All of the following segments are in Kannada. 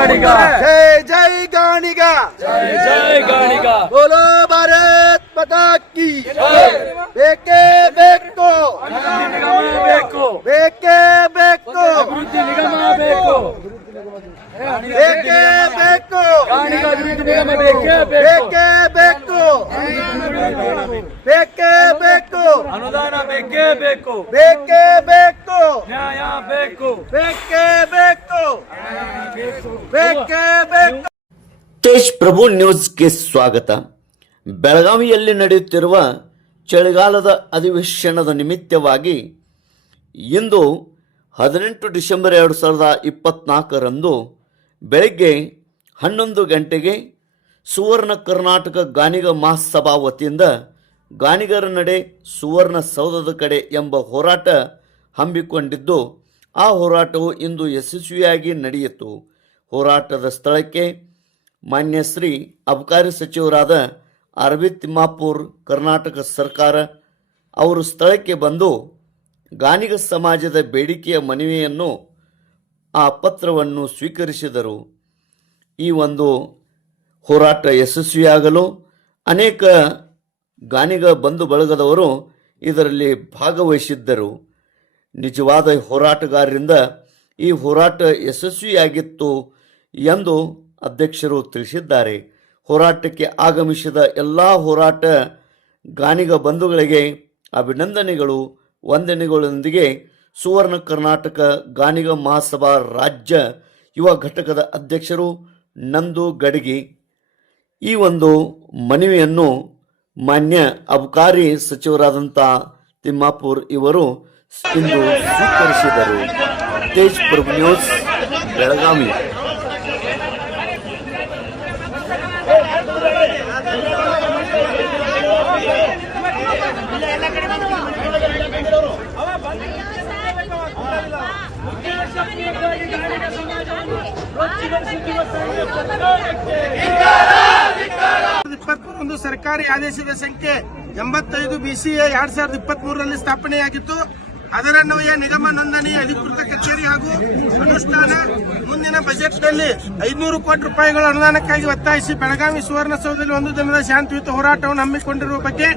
गाणिग जय जय गाणिग जय जय गाणिग बोलो भारत पता की। बेके बेको। बेको। बेके बेको। अभिवृद्धि निगम बेको। बेके बेके। बेको बेके। बेको अनुदान बेको बेके। बेको न्याय ತೇಜ್ ಪ್ರಭು ನ್ಯೂಸ್ಗೆ ಸ್ವಾಗತ. ಬೆಳಗಾವಿಯಲ್ಲಿ ನಡೆಯುತ್ತಿರುವ ಚಳಿಗಾಲದ ಅಧಿವೇಶನದ ನಿಮಿತ್ತವಾಗಿ ಇಂದು ಹದಿನೆಂಟು ಡಿಸೆಂಬರ್ ಎರಡು ಸಾವಿರದ ಇಪ್ಪತ್ನಾಲ್ಕರಂದು ಬೆಳಗ್ಗೆ ಹನ್ನೊಂದು ಗಂಟೆಗೆ ಸುವರ್ಣ ಕರ್ನಾಟಕ ಗಾನಿಗ ಮಹಾಸಭಾ ವತಿಯಿಂದ ಗಾನಿಗರ ನಡೆ ಸುವರ್ಣ ಸೌಧದ ಕಡೆ ಎಂಬ ಹೋರಾಟ ಹಮ್ಮಿಕೊಂಡಿದ್ದು, ಆ ಹೋರಾಟವು ಇಂದು ಯಶಸ್ವಿಯಾಗಿ ನಡೆಯಿತು. ಹೋರಾಟದ ಸ್ಥಳಕ್ಕೆ ಮಾನ್ಯ ಶ್ರೀ ಅಬಕಾರಿ ಸಚಿವರಾದ ಅರವಿಂದ್ ತಿಮ್ಮಾಪುರ್, ಕರ್ನಾಟಕ ಸರ್ಕಾರ ಅವರು ಸ್ಥಳಕ್ಕೆ ಬಂದು ಗಾನಿಗ ಸಮಾಜದ ಬೇಡಿಕೆಯ ಮನವಿಯನ್ನು ಆ ಪತ್ರವನ್ನು ಸ್ವೀಕರಿಸಿದರು. ಈ ಒಂದು ಹೋರಾಟ ಯಶಸ್ವಿಯಾಗಲು ಅನೇಕ ಗಾನಿಗ ಬಂಧು ಬಳಗದವರು ಇದರಲ್ಲಿ ಭಾಗವಹಿಸಿದ್ದರು. ನಿಜವಾದ ಹೋರಾಟಗಾರರಿಂದ ಈ ಹೋರಾಟ ಯಶಸ್ವಿಯಾಗಿತ್ತು ಎಂದು ಅಧ್ಯಕ್ಷರು ತಿಳಿಸಿದ್ದಾರೆ. ಹೋರಾಟಕ್ಕೆ ಆಗಮಿಸಿದ ಎಲ್ಲ ಹೋರಾಟ ಗಾನಿಗ ಬಂಧುಗಳಿಗೆ ಅಭಿನಂದನೆಗಳು. ವಂದನೆಗಳೊಂದಿಗೆ ಸುವರ್ಣ ಕರ್ನಾಟಕ ಗಾನಿಗ ಮಹಾಸಭಾ ರಾಜ್ಯ ಯುವ ಘಟಕದ ಅಧ್ಯಕ್ಷರು ನಂದು ಗಡಗಿ. ಈ ಒಂದು ಮನವಿಯನ್ನು ಮಾನ್ಯ ಅಬಕಾರಿ ಸಚಿವರಾದಂಥ ತಿಮ್ಮಾಪುರ್ ಇವರು ಇಂದು ಸ್ವೀಕರಿಸಿದರು. ತೇಜ್ ಪ್ರಭು ನ್ಯೂಸ್, ಬೆಳಗಾವಿ. ಇಪ್ಪತ್ಮೂರೊಂದು ಸರ್ಕಾರಿ ಆದೇಶದ ಸಂಖ್ಯೆ ಎಂಬತ್ತೈದು ಬಿಸಿಎ ಎರಡ್ ಸಾವಿರದ ಇಪ್ಪತ್ತ್ ಮೂರರಲ್ಲಿ ಸ್ಥಾಪನೆಯಾಗಿತ್ತು ಅದರನ್ವಯ ನಿಗಮ ನೋಂದಣಿ ಅಧಿಕೃತ ಕಚೇರಿ ಹಾಗೂ ಅನುಷ್ಠಾನ ಮುಂದಿನ ಬಜೆಟ್ನಲ್ಲಿ ಐದುನೂರು ಕೋಟಿ ರೂಪಾಯಿಗಳ ಅನುದಾನಕ್ಕಾಗಿ ಒತ್ತಾಯಿಸಿ ಬೆಳಗಾವಿ ಸುವರ್ಣಸೌಧದಲ್ಲಿ ಒಂದು ದಿನದ ಶಾಂತಿಯುತ ಹೋರಾಟವನ್ನು ಹಮ್ಮಿಕೊಂಡಿರುವ ಬಗ್ಗೆ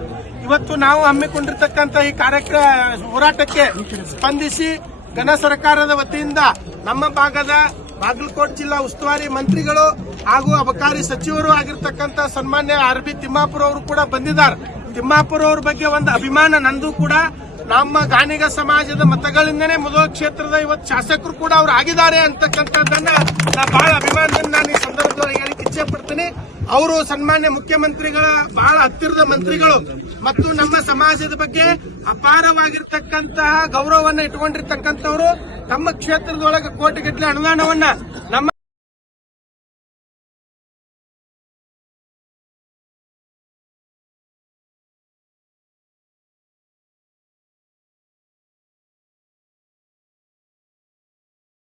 ಇವತ್ತು ನಾವು ಹಮ್ಮಿಕೊಂಡಿರ್ತಕ್ಕಂಥ ಈ ಕಾರ್ಯಕ್ರಮ ಹೋರಾಟಕ್ಕೆ ಸ್ಪಂದಿಸಿ ಘನ ಸರ್ಕಾರದ ವತಿಯಿಂದ ನಮ್ಮ ಭಾಗದ ಬಾಗಲಕೋಟ್ ಜಿಲ್ಲಾ ಉಸ್ತುವಾರಿ ಮಂತ್ರಿಗಳು ಹಾಗೂ ಅಬಕಾರಿ ಸಚಿವರು ಆಗಿರ್ತಕ್ಕಂಥ ಸನ್ಮಾನ್ಯ ಆರ್ ಬಿ ತಿಮ್ಮಾಪುರ ಅವರು ಕೂಡ ಬಂದಿದ್ದಾರೆ. ತಿಮ್ಮಾಪುರ ಅವ್ರ ಬಗ್ಗೆ ಒಂದು ಅಭಿಮಾನ ನಂದು ಕೂಡ. ನಮ್ಮ ಗಾಣಿಗ ಸಮಾಜದ ಮತಗಳಿಂದನೇ ಮೊದಲ ಕ್ಷೇತ್ರದ ಇವತ್ತು ಶಾಸಕರು ಕೂಡ ಅವರು ಆಗಿದ್ದಾರೆ ಅಂತಕ್ಕಂಥದ್ದನ್ನ ಬಹಳ ಅಭಿಮಾನದಿಂದ ಅವರು ಸನ್ಮಾನ್ಯ ಮುಖ್ಯಮಂತ್ರಿಗಳ ಬಹಳ ಹತ್ತಿರದ ಮಂತ್ರಿಗಳು. ಮತ್ತು ನಮ್ಮ ಸಮಾಜದ ಬಗ್ಗೆ ಅಪಾರವಾಗಿರ್ತಕ್ಕಂತಹ ಗೌರವವನ್ನು ಇಟ್ಕೊಂಡಿರ್ತಕ್ಕಂಥವ್ರು ತಮ್ಮ ಕ್ಷೇತ್ರದೊಳಗೆ ಕೋಟಿಗಟ್ಟಲೆ ಅನುದಾನವನ್ನ ನಮ್ಮ